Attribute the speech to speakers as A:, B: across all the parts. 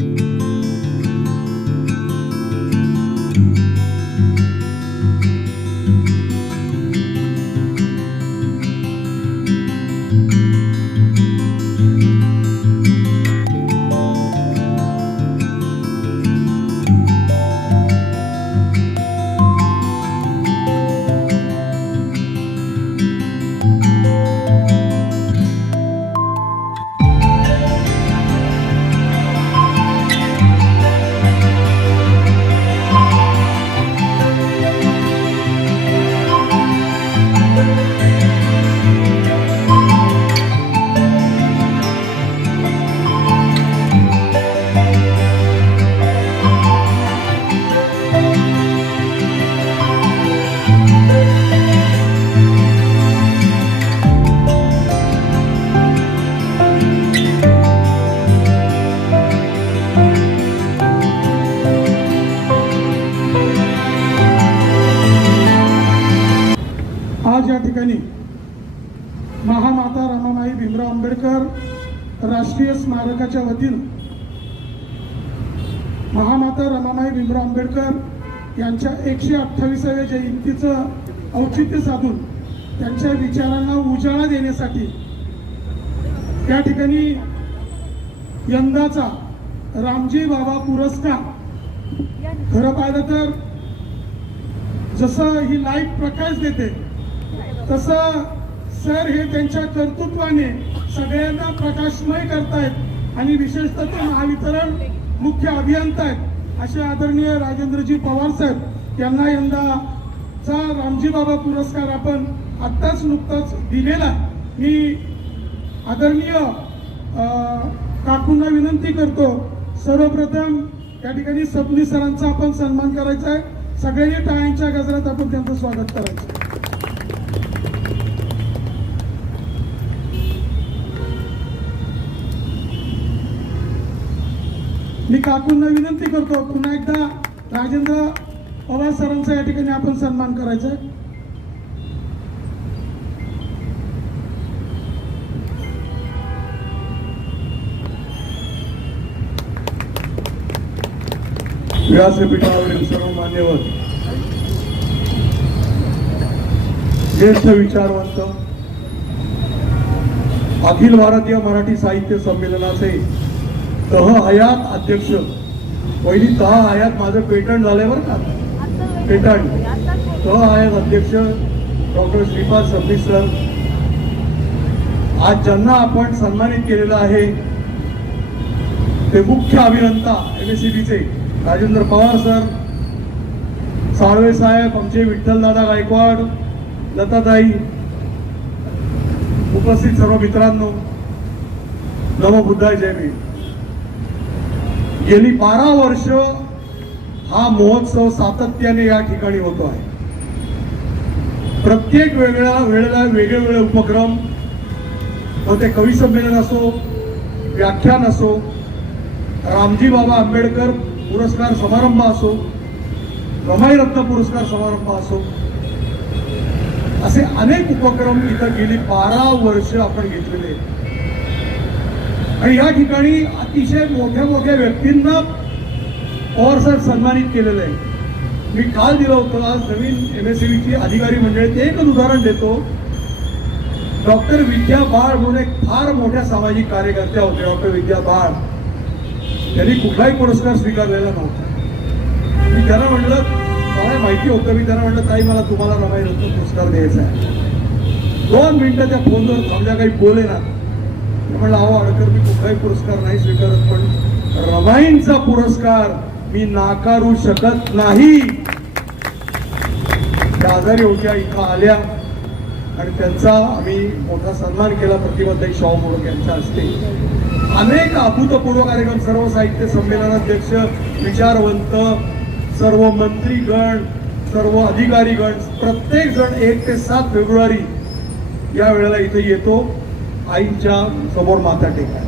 A: आज यंदाचा रामजी बाबा पुरस्कार. खरं पाहिलं तर जसं ही लाइट प्रकाश देते तसं सर हे त्यांच्या कर्तृत्वाने सगळ्यांना प्रकाशमय करतायत आणि विशेषतः ते महावितरण मुख्य अभियंता आहेत. असे आदरणीय राजेंद्रजी पवार साहेब यांना यंदाचा रामजी बाबा पुरस्कार आपण आत्ताच नुकताच दिलेला मी आदरणीय अं, काकूंना विनंती करतो? सर्वप्रथम या ठिकाणी सबनी सरांचा आपण सन्मान करायचा आहे. सगळ्यांनी टाळ्यांच्या गजरात आपण त्यांचं स्वागत करायचं मी काकूंना विनंती करतो पुन्हा एकदा राजेंद्र पवार सरांचा या ठिकाणी आपण सन्मान करायचा आहे.
B: व्यासपीठावरील सर्व मान्यवर ज्येष्ठ विचारवंत अखिल भारतीय मराठी साहित्य संमेलनाचे तह हयात अध्यक्ष पहिली तह हयात माझं पेटंट झालंय बरं का? पेटंट. तह हयात अध्यक्ष डॉक्टर श्रीपाद सबनीस सर. आज ज्यांना आपण सन्मानित केलेलं आहे ते मुख्य अभियंता एम राजेंद्र पवार सर साळवे साहेब आमचे विठ्ठलदादा गायकवाड लताताई उपस्थित सर्व मित्रांनो नमो बुद्धाय जय भीम. गेली बारा वर्ष हा महोत्सव सातत्याने या ठिकाणी होतो आहे. प्रत्येक वेगळ्या वेळेला वेगळे वेगळे उपक्रम मग ते कवी संमेलन असो व्याख्यान असो रामजी बाबा आंबेडकर पुरस्कार समारंभ असो रमाईरत्न पुरस्कार समारंभ असो असे अनेक उपक्रम इथं गेली बारा वर्ष आपण घेतलेले आणि या ठिकाणी अतिशय मोठ्या मोठ्या व्यक्तींना पवार साहेब सन्मानित केलेलं आहे. मी काल दिलं होतं आज नवीन एम एस ची अधिकारी मंडळी एकच उदाहरण देतो. डॉक्टर विद्या बाळ म्हणून एक फार मोठ्या सामाजिक कार्यकर्त्या होत्या डॉक्टर विद्या बाळ. त्यांनी कुठलाही पुरस्कार स्वीकारलेला नव्हता. मी त्यांना म्हणलं मला माहिती होतं? मी त्यांना म्हणलं ताई मला तुम्हाला रमाई रत्न पुरस्कार द्यायचा आहे. दोन मिनिटं त्या फोनवर थांबल्या काही बोले ना. म्हणलं अहो अडकर मी कुठलाही पुरस्कार नाही स्वीकारत पण रमाईंचा पुरस्कार मी नाकारू शकत नाही. त्या आजारी होत्या इथं आल्या. आणि त्यांचा आम्ही मोठा सन्मान केला प्रतिबद्ध शाहू मोडक यांच्या हस्ते. अनेक अभूतपूर्व कार्यक्रम सर्व साहित्य संमेलनाध्यक्ष विचारवंत सर्व मंत्रीगण सर्व अधिकारीगण प्रत्येक जण एक ते सात फेब्रुवारी या वेळेला इथे येतो आईच्या समोर माथा टेका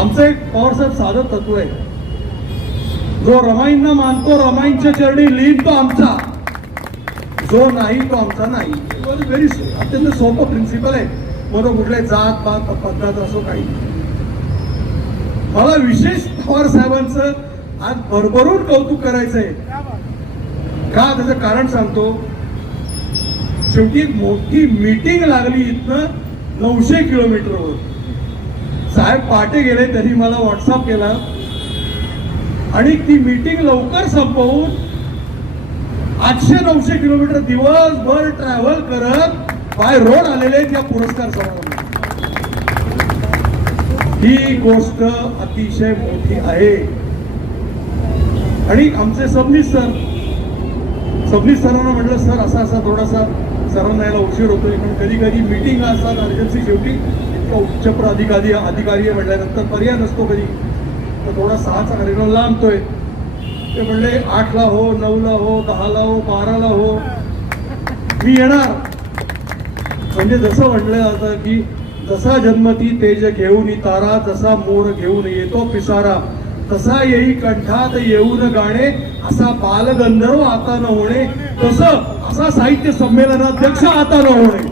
B: आमचं एक पवारसाहेब साधं तत्व आहे. जो रमाईंना मानतो रमाईंच्या चरणी लिहिन तो आमचा. जो नाही तो आमचा नाही. व्हेरी अत्यंत सोपं प्रिन्सिपल आहे. मग कुठले जात पात पद्धत असो काही. मला विशेष पवार साहेबांचं आज भरभरून कौतुक करायचंय. का त्याचं कारण सांगतो? शेवटी मोठी मीटिंग लागली इथनं नऊशे किलोमीटरवर साहेब पहाटे गेले त्यांनी मला व्हॉट्सअप केला. आणि ती मीटिंग लवकर संपवून आठशे नऊशे किलोमीटर दिवसभर ट्रॅव्हल करत बाय रोड आलेले आहेत या पुरस्कार समारंभ ही गोष्ट अतिशय मोठी आहे. आणि आमचे सबनीस सर सबनीस सरांना म्हटलं सर असा असा थोडासा सरांना यायला उशीर होतोय पण कधी कधी मिटिंग असतात अर्जन्सी शेवटी इतका उच्च अधिकारी अधिकारी म्हटल्यानंतर पर्याय नसतो कधी. तर थोडा सहाचा कार्यक्रम लांबतोय. ते म्हणले आठला हो नऊला हो दहाला हो बाराला हो. मी येणार. म्हणजे जसं म्हटलं जातं की जसा जन्मती तेज घेऊन तारा जसा मोर घेऊन येतो पिसारा तसा येई कंठात येऊन गाणे असा बालगंधर्व आता न होणे तसं असा साहित्य संमेलनाध्यक्ष आता न होणे.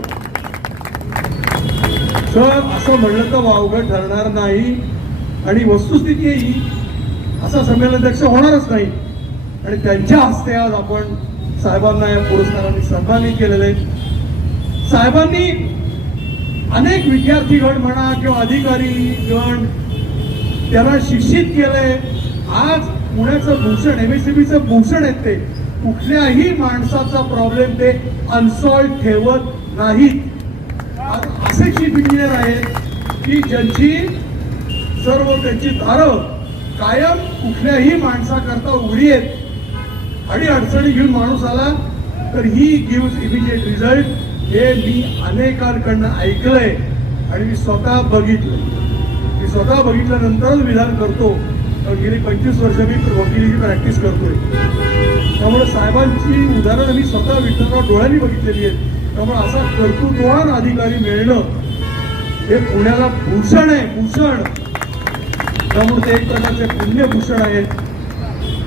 B: सर असं म्हणलं तर वावगं ठरणार नाही. आणि वस्तुस्थिती ही असा संमेलनाध्यक्ष होणारच नाही. आणि त्यांच्या हस्ते आज आपण साहेबांना या पुरस्काराने सन्मानित केलेले आहे. साहेबांनी अनेक विद्यार्थी गण म्हणा किंवा अधिकारी गण त्याला शिक्षित केलंय. आज पुण्याचं भूषण एमएससीबीचं भूषण आहेत ते. कुठल्याही माणसाचा प्रॉब्लेम ते अनसॉल्व ठेवत नाहीत. असे चीफ इंजिनियर आहेत की ज्यांची सर्व त्यांची दारं कायम कुठल्याही माणसाकरता उघडी आहेत. आणि अडचणी घेऊन माणूस आला तर ही गिव्ह इमिजिएट रिझल्ट हे मी अनेकांकडनं ऐकलंय आणि मी स्वतः बघितलंय. मी स्वतः बघितल्यानंतरच विधान करतो. कारण गेली पंचवीस वर्ष मी वकिलीची प्रॅक्टिस करतोय. त्यामुळे साहेबांची उदाहरणं मी स्वतः विठ्ठलराव डोळ्यांनी बघितलेली आहेत. त्यामुळे असा कर्तृत्ववान अधिकारी मिळणं हे पुण्याला भूषण आहे भूषण. त्यामुळे ते एक प्रकारचे पुण्यभूषण आहेत.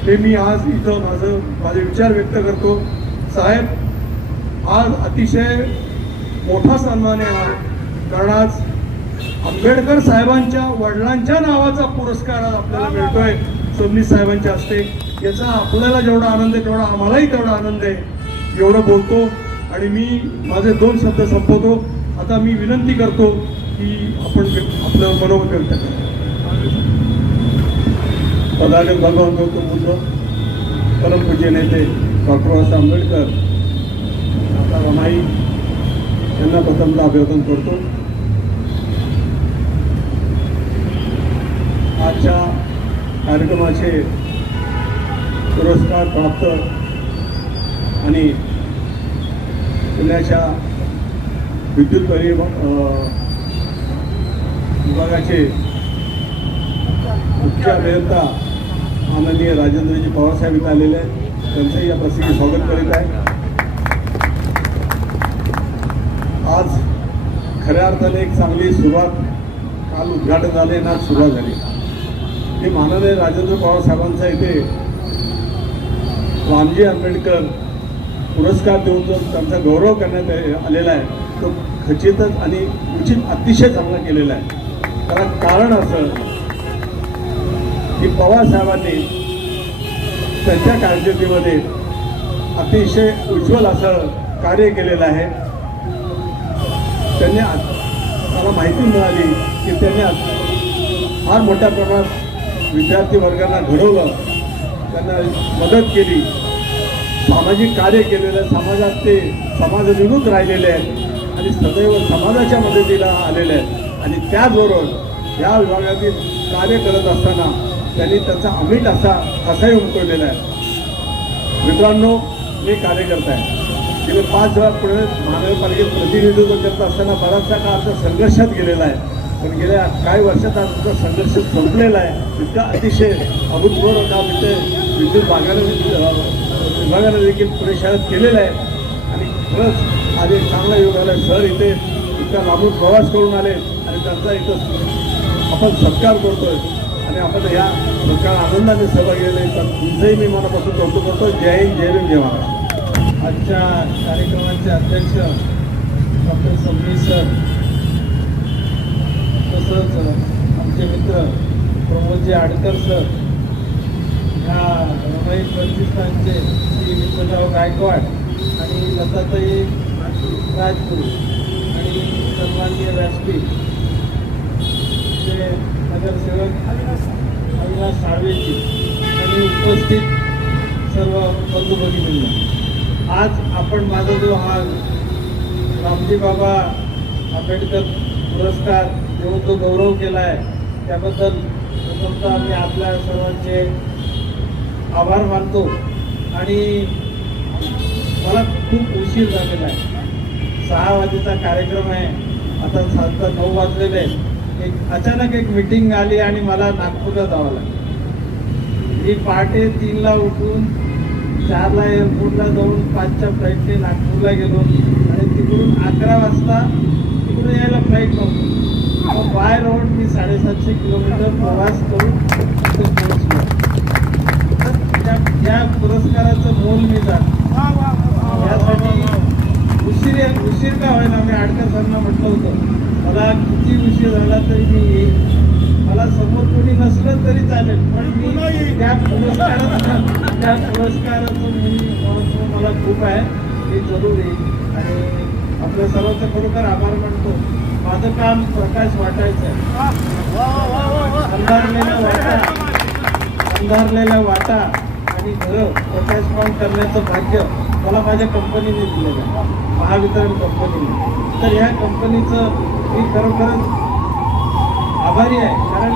B: ते मी आज इथं माझं माझे विचार व्यक्त करतो. साहेब आज अतिशय मोठा सन्मान आहे कारण आज आंबेडकर साहेबांच्या वडिलांच्या नावाचा पुरस्कार आज आपल्याला मिळतोय सबनीस साहेबांच्या हस्ते. याचा आपल्याला जेवढा आनंद आहे तेवढा आम्हालाही तेवढा आनंद आहे. एवढं बोलतो आणि मी माझे दोन शब्द संपवतो. आता मी विनंती करतो की आपण आपलं मनोगत व्यक्त करा. भगवान गौतम बुद्ध परमपूज्य नेते डॉक्टर बाबासाहेब आंबेडकर रमाई यांना प्रथमतः अभिवादन करतो. आजच्या कार्यक्रमाचे पुरस्कार प्राप्त आणि पुण्याच्या विद्युत परि विभागाचे मुख्य अभियंता माननीय राजेंद्रजी पवारसाहेब इथं आलेले आहेत. त्यांचंही या प्रसंगी स्वागत करीत आहे आज तयार झाले एक चांगली सुरुवात काल उद्घाटन झाले आणि आज सुरुवात झाली. हे माननीय राजेंद्र पवार साहेबांचा इथे रामजी आंबेडकर पुरस्कार देऊन जो त्यांचा गौरव करण्यात आलेला आहे तो खचितच आणि उचित अतिशय चांगला केलेला आहे. त्याला कारण असं की पवार साहेबांनी त्यांच्या कारकिर्दीमध्ये अतिशय उज्ज्वल असं कार्य केलेलं आहे. त्यांनी मला माहिती मिळाली की त्यांनी फार मोठ्या प्रमाणात विद्यार्थी वर्गांना घडवलं. त्यांना मदत केली. सामाजिक कार्य केलेलं आहे समाजात ते समाजाविरुद्ध राहिलेले आहेत आणि सदैव समाजाच्या मदतीला आलेले आहेत. आणि त्याचबरोबर या विभागातील कार्य करत असताना त्यांनी त्याचा अमिट असा कसाही उमटवलेला आहे. मित्रांनो मी कार्यकर्ता आहे. गेले पाच वेळा पुणे महानगरपालिकेत प्रतिनिधित्व करत असताना बराचसा काळ आमचा संघर्षात गेलेला आहे. पण गेल्या काही वर्षात आमचा संघर्ष संपलेला आहे. इतका अतिशय अभूतपूर्व काम इथे विद्युत भागाने विभागाने देखील पुणे शहरात केलेलं आहे. आणि खरंच आज एक चांगला योग आला. सर इथे इतका लांबून प्रवास करून आले आणि त्यांचा इथं आपण सत्कार करतोय. आणि आपण या सत्कार आनंदाने सहभागी तर तुमचंही मी मनापासून कौतुक करतो जय हिंद जय भीम जय महाराज
C: आजच्या कार्यक्रमाचे अध्यक्ष डॉक्टर समीर सर तसंच आमचे मित्र प्रमोदजी आडकर सर ह्या रमाई प्रतिष्ठानचे श्री विठ्ठलराव गायकवाड आणि लताताई राजगुरू आणि सन्माननीय व्यासपीठ नगरसेवक अविनाश साळवेजी आणि उपस्थित सर्व बंधू भगिनींना आज आपण माझा जो हा रामजी बाबा आंबेडकर पुरस्कार देऊन जो गौरव केला आहे त्याबद्दल प्रथमतः मी आपल्या सर्वांचे आभार मानतो. आणि मला खूप उशीर झालेला आहे. सहा वाजेचा कार्यक्रम आहे. आता सात नऊ वाजलेले आहे एक अचानक एक मीटिंग आली आणि मला नागपूरला जावं लागलं. मी पहाटे तीनला उठून चारला एअरपोर्टला जाऊन पाचच्या फ्लाईटने नागपूरला गेलो. आणि तिकडून अकरा वाजता तिकडून यायला फ्लाईट नव्हती. मग बाय रोड मी साडेसातशे किलोमीटर प्रवास करून तिथे पोहोचलो. तर त्या या पुरस्काराचं मोल मी जात. यासाठी उशीर उशीर का होईना? मी आडकर सरांना म्हटलं होतं मला किती उशीर झाला तरी मी येईल मला समोर कोणी नसलं तरी चालेल पण मी त्या पुरस्काराचं त्या पुरस्काराचं मी महत्त्व मला खूप आहे. मी जरूर येईल आणि आपल्या सर्वांचं खरोखर आभार मानतो. माझं काम प्रकाश वाटायचं आहे. अंधारलेल्या वाटा. अंधारलेल्या वाटा आणि घरं प्रकाशमान करण्याचं भाग्य मला माझ्या कंपनीने दिलेलं आहे. महावितरण कंपनीने. तर ह्या कंपनीचं मी खरोखरच आभारी आहे कारण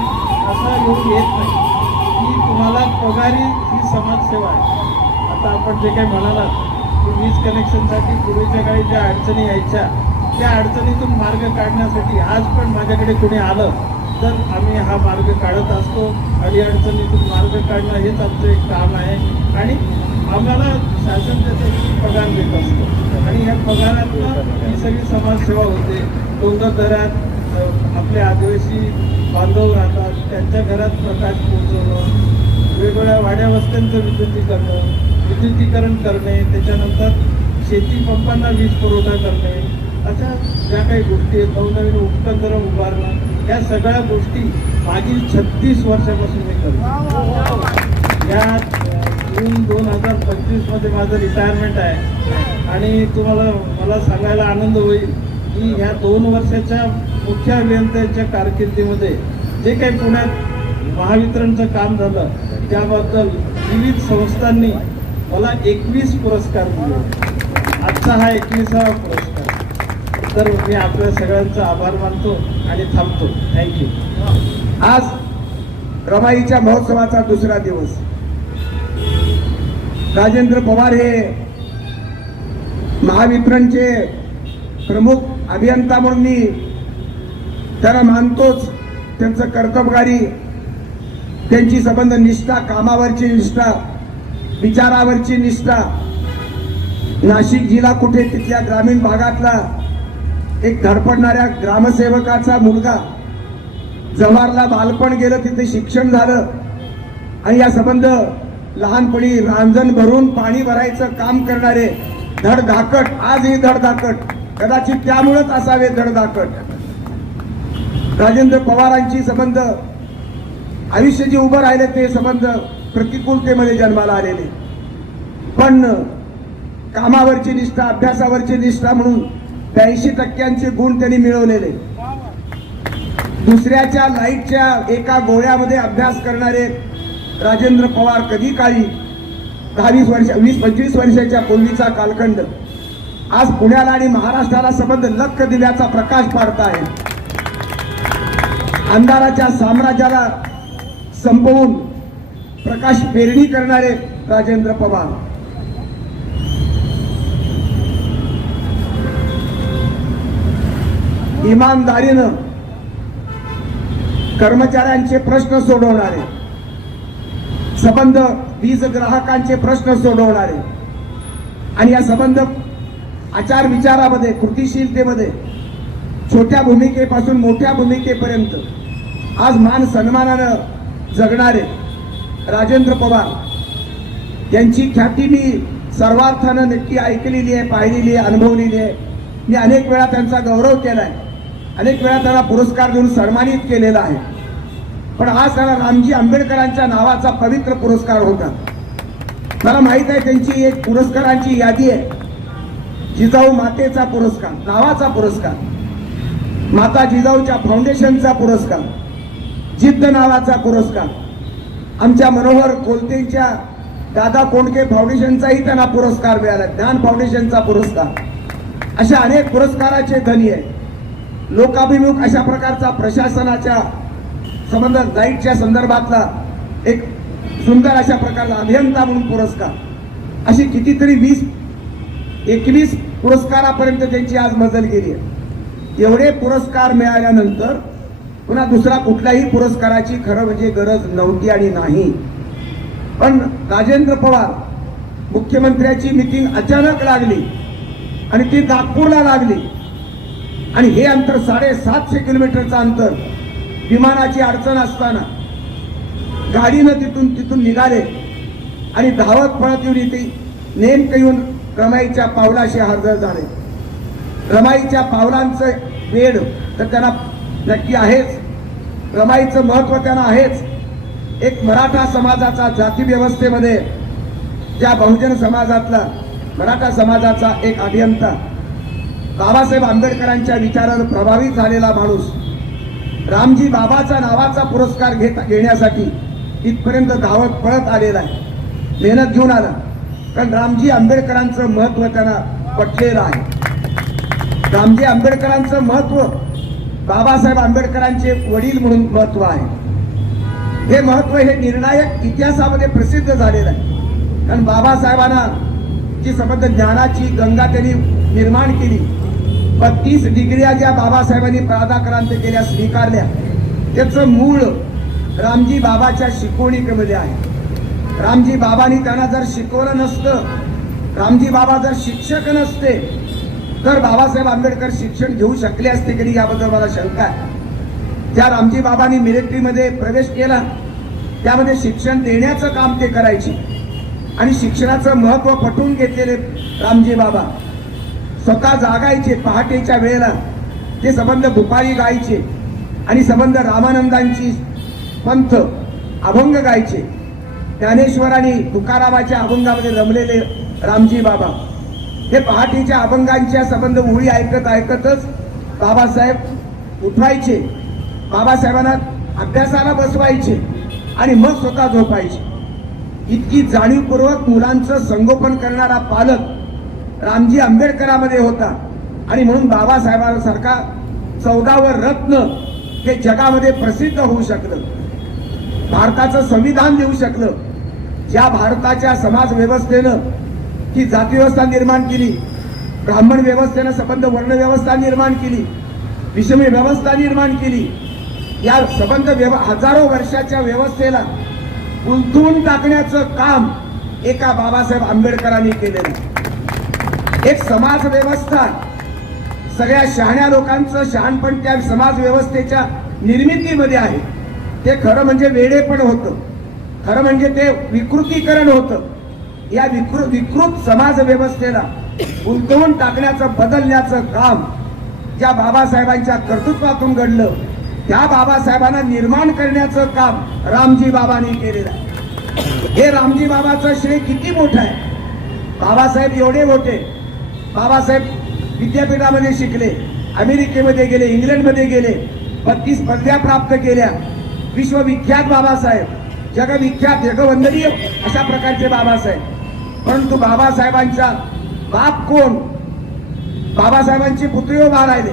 C: असा योग येत नाही. की तुम्हाला पगारी ही समाजसेवा आहे. आता आपण जे काही म्हणालात की वीज कनेक्शनसाठी पूर्वीच्या काळी ज्या अडचणी यायच्या त्या अडचणीतून मार्ग काढण्यासाठी आज पण माझ्याकडे कोणी आलं तर आम्ही हा मार्ग काढत असतो. आणि अडचणीतून मार्ग काढणं हेच आमचं एक काम आहे. आणि आम्हाला शासन त्याच्यासाठी पगार देत असतो. आणि ह्या पगारातनं ही सगळी समाजसेवा होते. दऱ्यात अ, आपले आदिवासी बांधव राहतात त्यांच्या घरात प्रकाश पोहोचवणं वेगवेगळ्या वाड्या वस्त्यांचं विद्युतीकरण विद्युतीकरण करणे त्याच्यानंतर शेती पंपांना वीज पुरवठा करणे अशा ज्या काही गोष्टी आहेत नवनवीन उपकरण उभारणं या सगळ्या गोष्टी मागील छत्तीस वर्षापासून मी करतो. या जून दोन हजार पंचवीसमध्ये माझं रिटायरमेंट आहे. आणि तुम्हाला मला सांगायला आनंद होईल की ह्या दोन वर्षाच्या मुख्य अभियंत्यांच्या कारकिर्दीमध्ये जे काही पुण्यात महावितरणचं काम झालं त्याबद्दल विविध संस्थांनी मला एकवीस पुरस्कार दिले. आजचा हा एकविसावा पुरस्कार. तर मी आपल्या सगळ्यांचा आभार मानतो आणि थांबतो. थँक्यू
D: आज रमाईच्या महोत्सवाचा दुसरा दिवस. राजेंद्र पवार हे महावितरणचे प्रमुख अभियंता म्हणून मी त्यांना मानतोच. त्यांचं कर्तबगारी त्यांची संबंध निष्ठा कामावरची निष्ठा विचारावरची निष्ठा. नाशिक जिल्हा कुठे तिथल्या ग्रामीण भागातला एक धडपडणाऱ्या ग्रामसेवकाचा मुलगा. जव्हारला बालपण गेलं तिथे शिक्षण झालं. आणि या संबंध लहानपणी रांजण भरून पाणी भरायचं काम करणारे धडधाकट. आजही धडधाकट. कदाचित त्यामुळेच असावे धडधाकट. राजेंद्र पवारांची संबंध आयुष्य जे उभं राहिले ते संबंध प्रतिकूलतेमध्ये जन्माला आलेले. पण कामावरची निष्ठा अभ्यासावरची निष्ठा म्हणून ब्याऐंशी टक्क्यांचे गुण त्यांनी मिळवलेले. दुसऱ्याच्या लाईटच्या एका गोळ्यामध्ये अभ्यास करणारे राजेंद्र पवार कधी काळी दहावीस वर्ष वीस पंचवीस वर्षाच्या पूर्वीचा कालखंड. आज पुण्याला आणि महाराष्ट्राला संबंध लक्ष दिल्याचा प्रकाश पाडत आहे अंधाराच्या साम्राज्याला संपवून प्रकाश पेरणी करणारे राजेंद्र पवार. इमानदारीनं कर्मचाऱ्यांचे प्रश्न सोडवणारे संबंध वीज ग्राहकांचे प्रश्न सोडवणारे आणि या संबंध आचार विचारामध्ये कृतिशीलतेमध्ये छोट्या भूमिकेपासून मोठ्या भूमिकेपर्यंत आज मान सन्मानानं जगणारे राजेंद्र पवार यांची ख्याती मी सर्वार्थानं नक्की ऐकलेली आहे पाहिलेली आहे अनुभवलेली आहे. मी अनेक वेळा त्यांचा गौरव केला आहे अनेक वेळा त्यांना पुरस्कार देऊन सन्मानित केलेला आहे. पण हा सगळा रामजी आंबेडकरांच्या नावाचा पवित्र पुरस्कार होता. मला माहीत आहे त्यांची एक पुरस्कारांची यादी आहे. जिजाऊ मातेचा पुरस्कार नावाचा पुरस्कार माता जिजाऊच्या फाउंडेशनचा पुरस्कार जिद्द नावाचा पुरस्कार आमच्या मनोहर कोलतेंच्या दादा कोंडके फाउंडेशनचाही त्यांना पुरस्कार मिळाला ज्ञान फाउंडेशनचा पुरस्कार. अशा अनेक पुरस्काराचे धनी आहे लोकाभिमुख अशा प्रकारचा प्रशासनाच्या संबंध लाईटच्या संदर्भातला एक सुंदर अशा प्रकारचा अभियंता म्हणून पुरस्कार. अशी कितीतरी वीस एकवीस पुरस्कारापर्यंत त्यांची आज मजल गेली आहे. एवढे पुरस्कार मिळाल्यानंतर पुन्हा दुसरा कुठल्याही पुरस्काराची खरं म्हणजे गरज नव्हती आणि नाही. पण राजेंद्र पवार मुख्यमंत्र्याची मिटिंग अचानक लागली आणि ती नागपूरला लागली. आणि हे अंतर साडेसातशे किलोमीटरचं अंतर विमानाची अडचण असताना गाडीनं तिथून तिथून निघाले आणि धावत पळत येऊन इथे नेमकं येऊन रमाईच्या पावलाशी हजर झाले. रमाईच्या पावलांचं वेड तर त्यांना नक्की आहेच. रमाईचं महत्त्व त्यांना आहेच. एक मराठा समाजाचा जाती व्यवस्थेमध्ये ज्या बहुजन समाजातला मराठा समाजाचा एक अभियंता बाबासाहेब आंबेडकरांच्या विचारानं प्रभावित झालेला माणूस रामजी बाबाचा नावाचा पुरस्कार घेत घेण्यासाठी इथपर्यंत धावत पळत आलेला आहे. मेहनत घेऊन आला. कारण रामजी आंबेडकरांचं महत्त्व त्यांना पटलेलं आहे. रामजी आंबेडकरांचं महत्त्व बाबासाहेब आंबेडकरांचे वडील म्हणून महत्त्व आहे. हे महत्त्व हे निर्णायक इतिहासामध्ये प्रसिद्ध झालेलं आहे. कारण बाबासाहेबांना जी संबंध ज्ञानाची गंगा त्यांनी निर्माण केली बत्तीस डिग्र्या ज्या बाबासाहेबांनी प्राधाक्रांत केल्या स्वीकारल्या त्याचं मूळ रामजी बाबाच्या शिकवणीमध्ये आहे. रामजी बाबांनी त्यांना जर शिकवलं नसतं रामजी बाबा जर शिक्षक नसते तर बाबासाहेब आंबेडकर शिक्षण घेऊ शकले असते की याबद्दल मला शंका आहे. ज्या रामजी बाबांनी मिलिटरीमध्ये प्रवेश केला त्यामध्ये शिक्षण देण्याचं काम ते करायचे. आणि शिक्षणाचं महत्त्व पटवून घेतलेले रामजी बाबा. स्वतः जागायचे पहाटेच्या वेळेला. ते संबंध भुपाळी गायचे आणि संबंध रामानंदांची पंथ अभंग गायचे. ज्ञानेश्वर आणि तुकारामाच्या अभंगामध्ये रमलेले रामजी बाबा. हे पहाटेच्या अभंगांच्या संबंध ओळी ऐकत ऐकतच बाबासाहेब उठवायचे. बाबासाहेबांना अभ्यासाला बसवायचे आणि मग स्वतः झोपायचे. इतकी जाणीवपूर्वक मुलांचं संगोपन करणारा पालक रामजी आंबेडकरामध्ये होता. आणि म्हणून बाबासाहेबांसारखा चौदावर रत्न हे जगामध्ये प्रसिद्ध होऊ शकलं. भारताचं संविधान देऊ शकलं. ज्या भारताच्या समाज व्यवस्थेनं ही जाती व्यवस्था निर्माण केली. ब्राह्मण व्यवस्थेनं संबंध वर्ण व्यवस्था निर्माण केली. विषमी व्यवस्था निर्माण केली. या संबंध व्यव हजारो वर्षाच्या व्यवस्थेला उलथून टाकण्याचं काम एका बाबासाहेब आंबेडकरांनी केलेलं आहे. एक समाज व्यवस्था सगळ्या शहाण्या लोकांचं शहाणपण त्या समाज व्यवस्थेच्या निर्मितीमध्ये आहे. ते खरं म्हणजे वेडेपण होतं. खरं म्हणजे ते विकृतीकरण होतं. या विकृत विकृत समाज व्यवस्थेला उलटवून टाकण्याचं बदलण्याचं काम ज्या बाबासाहेबांच्या कर्तृत्वातून घडलं त्या बाबासाहेबांना निर्माण करण्याचं काम रामजी बाबांनी केलेलं आहे. हे रामजी बाबाचं श्रेय किती मोठं आहे? बाबासाहेब एवढे मोठे बाबासाहेब विद्यापीठामध्ये शिकले अमेरिकेमध्ये गेले इंग्लंडमध्ये गेले बत्तीस पदव्या प्राप्त केल्या. विश्वविख्यात बाबासाहेब जगविख्यात जगवंदनीय अशा प्रकारचे बाबासाहेब. परंतु बाबासाहेबांचा बाप कोण? बाबासाहेबांची पुत्री उभा राहिले.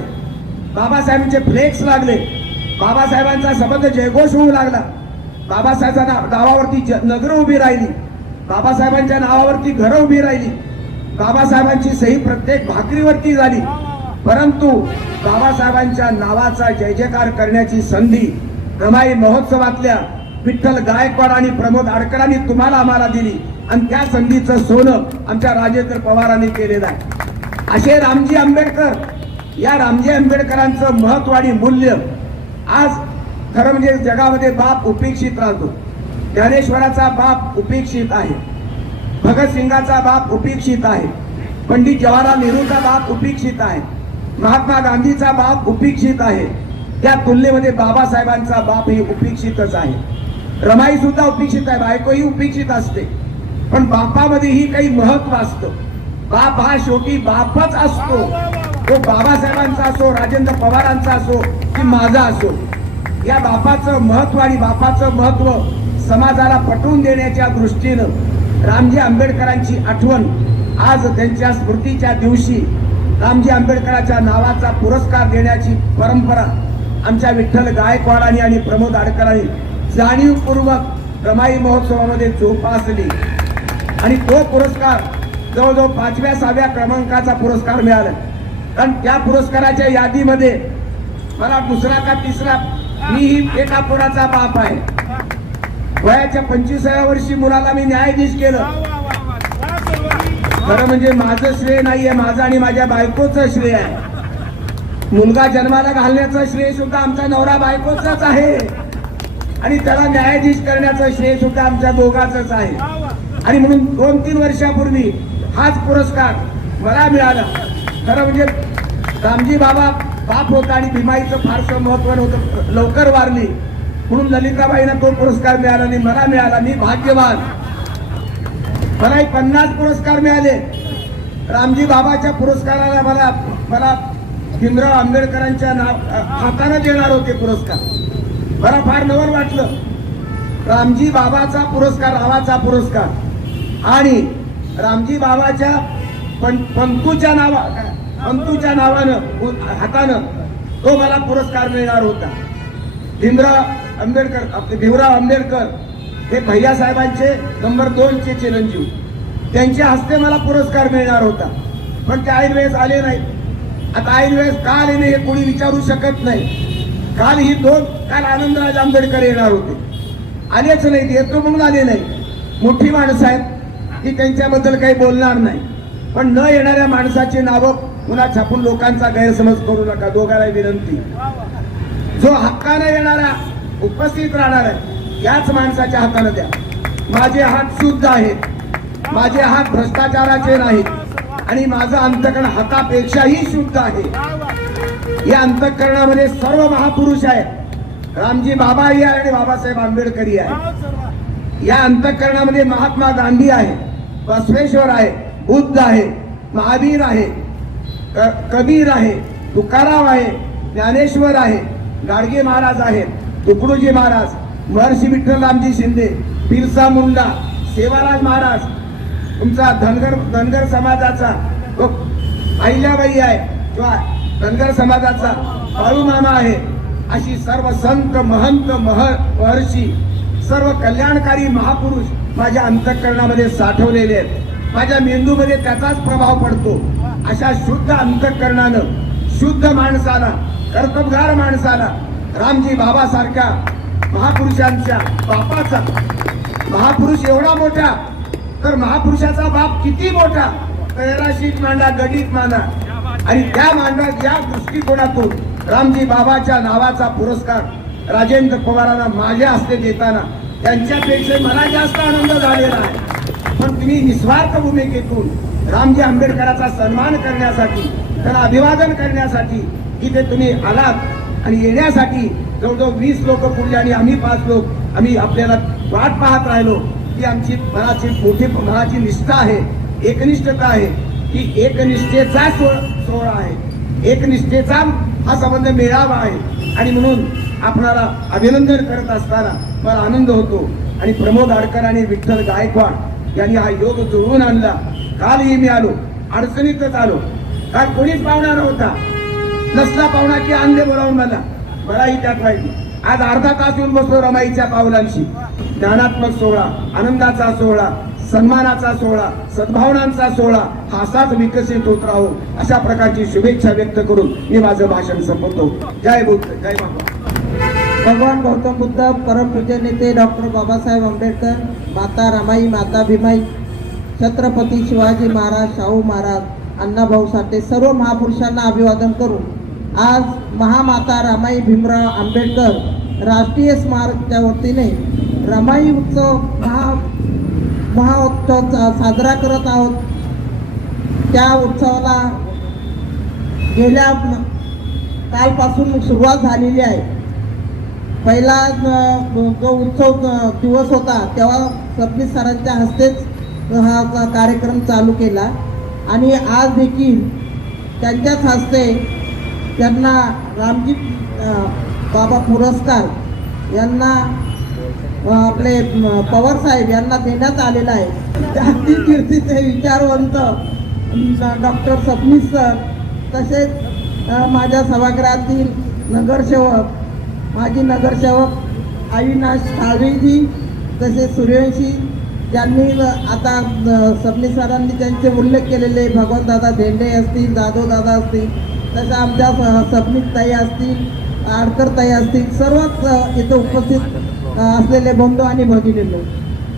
D: बाबासाहेबांचे फ्लेक्स लागले. बाबासाहेबांचा संबंध जयघोष होऊ लागला. बाबासाहेबांच्या ना- नावावरती ज- नगरं उभी राहिली. बाबासाहेबांच्या नावावरती घरं उभी राहिली. बाबासाहेबांची सही प्रत्येक भाकरीवरती झाली. परंतु बाबासाहेबांच्या नावाचा जय जयकार करण्याची संधी रमाई महोत्सवातल्या विठ्ठल गायकवाड आणि प्रमोद आडकरांनी तुम्हाला आम्हाला दिली. आणि त्या संधीचं सोनं आमच्या राजेंद्र पवारांनी केलेलं आहे. असे रामजी आंबेडकर या रामजी आंबेडकरांचं महत्त्व आणि मूल्य आज खरं म्हणजे जगामध्ये बाप उपेक्षित राहतो. ज्ञानेश्वराचा बाप उपेक्षित आहे. भगतसिंगाचा बाप उपेक्षित आहे. पंडित जवाहरलाल नेहरूचा बाप उपेक्षित आहे. महात्मा गांधीचा बाप उपेक्षित आहे. त्या तुलनेमध्ये बाबासाहेबांचा बाप हे उपेक्षितच आहे. रमाई सुद्धा उपेक्षित आहे बायकोही उपेक्षित असते. पण बापामध्येही काही महत्त्व असतं. बाप हा शेवटी बापच असतो. तो बाबासाहेबांचा असो राजेंद्र पवारांचा असो की माझा असो. या बापाचं महत्त्व आणि बापाचं महत्त्व समाजाला पटवून देण्याच्या दृष्टीनं रामजी आंबेडकरांची आठवण आज त्यांच्या स्मृतीच्या दिवशी रामजी आंबेडकरांच्या नावाचा पुरस्कार देण्याची परंपरा आमच्या विठ्ठल गायकवाडांनी आणि प्रमोद आडकरांनी जाणीवपूर्वक रमाई महोत्सवामध्ये जोपासली. आणि तो पुरस्कार जवळजवळ पाचव्या सहाव्या क्रमांकाचा पुरस्कार मिळाला. कारण त्या पुरस्काराच्या यादीमध्ये मला दुसरा का तिसरा मीही एका पुराचा बाप आहे. वयाच्या पंचवीसाव्या वर्षी मुलाला मी न्यायाधीश केलं. खरं म्हणजे माझं श्रेय नाहीये माझं आणि माझ्या बायकोचं श्रेय आहे. मुलगा जन्माला घालण्याचं श्रेय सुद्धा आमचा नवरा बायकोचाच आहे. आणि त्याला न्यायाधीश करण्याचं श्रेय सुद्धा आमच्या दोघांच आहे. आणि म्हणून दोन तीन वर्षापूर्वी हाच पुरस्कार मला मिळाला. खरं म्हणजे रामजी बाबा बाप होता आणि भीमाईचं फारसं महत्त्व नव्हतं. लवकर वारली. म्हणून ललिताबाईंना तो पुरस्कार मिळाला आणि मला मिळाला. मी भाग्यवान. मला पन्नास पुरस्कार मिळाले. रामजी बाबाच्या पुरस्काराला मला मला भीमराव आंबेडकरांच्या नाव हाताने देणार होते पुरस्कार. मला फार नवल वाटलं. रामजी बाबाचा पुरस्कार नावाचा पुरस्कार. आणि रामजी बाबाच्या पण पंतूच्या नावा पंतूच्या नावानं हातानं तो मला पुरस्कार मिळणार होता. भीमराव आंबेडकर आपले भीमराव आंबेडकर हे भैया साहेबांचे नंबर दोनचे चिरंजीव. त्यांच्या हस्ते मला पुरस्कार मिळणार होता. पण ते ऐन वेळेस आले नाही आता ऐन वेळेस का आले नाही हे कोणी विचारू शकत नाही. काल ही दोन काल आनंदराज आंबेडकर येणार होते. आलेच नाही येतो म्हणून आले नाही मोठी माणसं आहेत की त्यांच्याबद्दल काही बोलणार नाही. पण न येणाऱ्या माणसाची नावं पुन्हा छापून लोकांचा गैरसमज करू नका. दोघांना विनंती. जो हक्काने येणारा उपस्थित राहणार आहे याच माणसाच्या हाताने द्या. माझे हात शुद्ध आहेत. माझे हात भ्रष्टाचाराचे नाहीत. आणि माझं अंतकरण हातापेक्षाही शुद्ध आहे. या अंतकरणामध्ये सर्व महापुरुष आहेत. रामजी बाबाही आहे आणि बाबासाहेब आंबेडकरी आहे या अंतकरणामध्ये महात्मा गांधी आहे बसवेश्वर आहे. बुद्ध आहे. महावीर आहे. क- कबीर आहे. तुकाराम आहे. ज्ञानेश्वर आहे. गाडगे महाराज आहेत. तुकडोजी महाराज महर्षी विठ्ठलरामजी शिंदे बिरसा मुंडा सेवाराज महाराज तुमचा धनगर धनगर समाजाचा तो अहिल्याबाई आहे किंवा धनगर समाजाचा बाळू मामा आहे अशी सर्व संत महंत मह महर्षी सर्व कल्याणकारी महापुरुष माझ्या अंतःकरणामध्ये साठवलेले आहेत. माझ्या मेंदूमध्ये त्याचाच प्रभाव पडतो. अशा शुद्ध अंतःकरणानं शुद्ध माणसाला कर्तबगार माणसाला रामजी बाबासारख्या महापुरुषांच्या बापाचा. महापुरुष एवढा मोठा तर महापुरुषाचा बाप किती मोठा? तैराशीत मांडा गणित मांडा. आणि त्या मांडा या दृष्टिकोनातून रामजी बाबाच्या नावाचा पुरस्कार राजेंद्र पवारांना माझ्या हस्ते देताना त्यांच्यापेक्षा मला जास्त आनंद झालेला आहे. पण तुम्ही निस्वार्थ भूमिकेतून रामजी आंबेडकरांचा सन्मान करण्यासाठी त्यांना अभिवादन करण्यासाठी तिथे तुम्ही आलात. आणि येण्यासाठी जवळजवळ वीस लोक पुढले आणि आम्ही पाच लोक आम्ही आपल्याला वाट पाहत राहिलो की आमची मनाची मोठी मनाची निष्ठा आहे एकनिष्ठता आहे. की एकनिष्ठेचा सोहळा आहे. एकनिष्ठेचा हा संबंध मेळावा आहे. आणि म्हणून आपणाला अभिनंदन करत असताना मला आनंद होतो. आणि प्रमोद आडकर आणि विठ्ठल गायकवाड यांनी हा योग जुळवून आणला. कालही मी आलो. अडचणीतच आलो. काल कोणीच पाहुणा होता नसला पाहुणा की आणले बोलावून मला. मलाही त्यात माहिती आज अर्धा तास येऊन बसलो रमाईच्या पावलांशी. ज्ञानात्मक सोहळा आनंदाचा सोहळा सन्मानाचा सोहळा सद्भावनांचा सोहळा हा असाच विकसित होत राहो अशा प्रकारची शुभेच्छा व्यक्त करून मी माझं भाषण संपवतो. जय बुद्ध जय बाबा.
E: भगवान गौतम बुद्ध परमपूज्य नेते डॉक्टर बाबासाहेब आंबेडकर माता रमाई माता भीमाई छत्रपती शिवाजी महाराज शाहू महाराज. अण्णाभाऊ साठे सर्व महापुरुषांना अभिवादन करून आज महामाता रामाई भीमराव आंबेडकर राष्ट्रीय स्मारकच्या वतीने रमाई उत्सव महा महाउत्सव सा- साजरा करत आहोत. त्या उत्सवाला गेल्या कालपासून सुरुवात झालेली आहे. पहिला जो उत्सव दिवस होता तेव्हा सबनीस सरांच्या हस्तेच हा कार्यक्रम चालू केला. आणि आज देखील त्यांच्याच हस्ते त्यांना रामजी बाबा पुरस्कार यांना आपले पवार साहेब यांना देण्यात आलेला आहे. जागतिक कीर्तीचे विचारवंत डॉक्टर सपनीस सर तसेच माझ्या सभागृहातील नगरसेवक माजी नगरसेवक अविनाश साळवेजी तसेच सूर्यवंशी ज्यांनी आता अ, सरांनी त्यांचे उल्लेख केलेले भगवंतदादा धेंडे असतील जाधव दादा असतील तशा आमच्या सबनीत ताई असतील आडकर ताई असतील सर्वच इथं उपस्थित असलेले बंधू आणि भगिनींनो.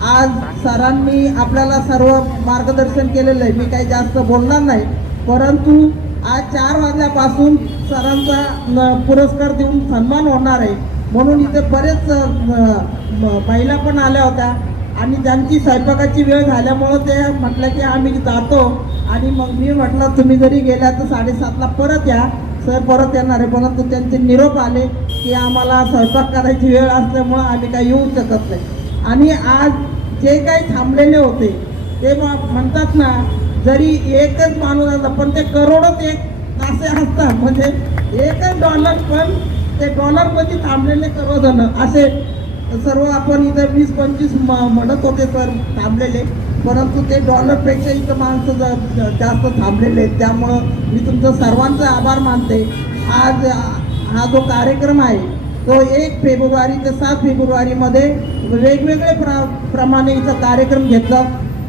E: आज सरांनी आपल्याला सर्व मार्गदर्शन केलेलं आहे. मी काही जास्त बोलणार नाही परंतु आज चार वाजल्यापासून सरांचा न- पुरस्कार देऊन सन्मान होणार आहे. म्हणून इथे बरेच म- महिला पण आल्या होत्या. आणि त्यांची स्वयंपाकाची वेळ झाल्यामुळं ते म्हटलं की आम्ही जातो. आणि मग मी म्हटलं तुम्ही जरी गेल्या तर साडेसातला परत या. सर परत येणार आहे. परंतु त्यांचे निरोप आले की आम्हाला स्वयंपाक करायची वेळ असल्यामुळं आम्ही काही येऊ शकत नाही. आणि आज जे काही थांबलेले होते ते म्हणतात ना जरी एकच माणूस असला पण ते करोडच एक तासे असतात. म्हणजे एकच डॉलर पण ते डॉलरमध्ये थांबलेले सर्वजण असे सर्व आपण इथं वीस पंचवीस म- म्हणत होते सर थांबलेले. परंतु ते डॉलरपेक्षा इथं माणसं जा जास्त थांबलेले आहेत. त्यामुळं मी तुमचं सर्वांचा आभार मानते. आज हा जो कार्यक्रम आहे तो एक फेब्रुवारी ते सात फेब्रुवारीमध्ये वेगवेगळे प्रा प्रमाणे इथं कार्यक्रम घेतला.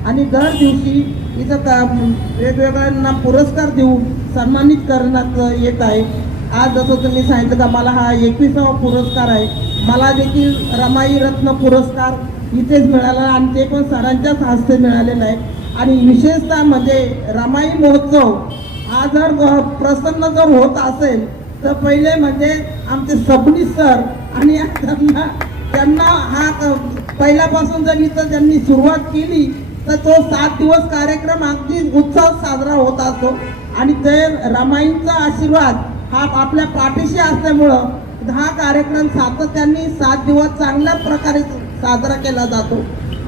E: आणि दर दिवशी इथं का वेगवेगळ्यांना पुरस्कार देऊन सन्मानित करण्यात येत आहे. आज जसं तुम्ही सांगितलं का मला हा एकविसावा पुरस्कार आहे. मला देखील रमाई रत्न पुरस्कार इथेच मिळाला आणि ते पण सरांच्याच हस्ते मिळालेलं आहे. आणि विशेषतः म्हणजे रमाई महोत्सव हा जर प्रसन्न जर होत असेल तर पहिले म्हणजे आमचे सबनी सर आणि त्यांना त्यांना हा पहिल्यापासून जर इथं त्यांनी सुरुवात केली तर तो सात दिवस कार्यक्रम अगदी उत्साहात साजरा होत असतो. आणि ते रमाईंचा आशीर्वाद हा आपल्या पाठीशी असल्यामुळं हा कार्यक्रम सातत्याने सात दिवस चांगल्या प्रकारे साजरा केला जातो.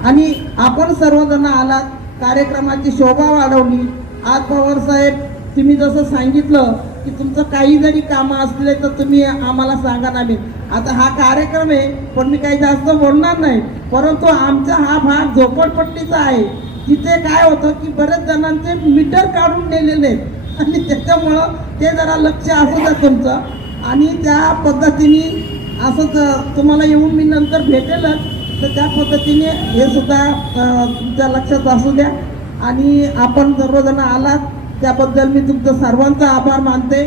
E: आणि आपण सर्वजण आलात कार्यक्रमाची शोभा वाढवली. आज पवार साहेब तुम्ही जसं सांगितलं की तुमचं काही जरी कामं असले तर तुम्ही आम्हाला सांगा ना मी आता हा कार्यक्रम आहे पण मी काही जास्त बोलणार नाही. परंतु आमचा हा भाग झोपडपट्टीचा आहे. तिथे काय होतं की बरेच जणांचे मीटर काढून नेलेले आहेत. आणि त्याच्यामुळं ते जरा लक्ष असू द्या तुमचं. आणि त्या पद्धतीने असंच तुम्हाला येऊन मी नंतर भेटेलच तर त्या पद्धतीने हे सुद्धा तुमच्या लक्षात असू द्या. आणि आपण सर्वजण आलात त्याबद्दल मी तुमचं सर्वांचा आभार मानते.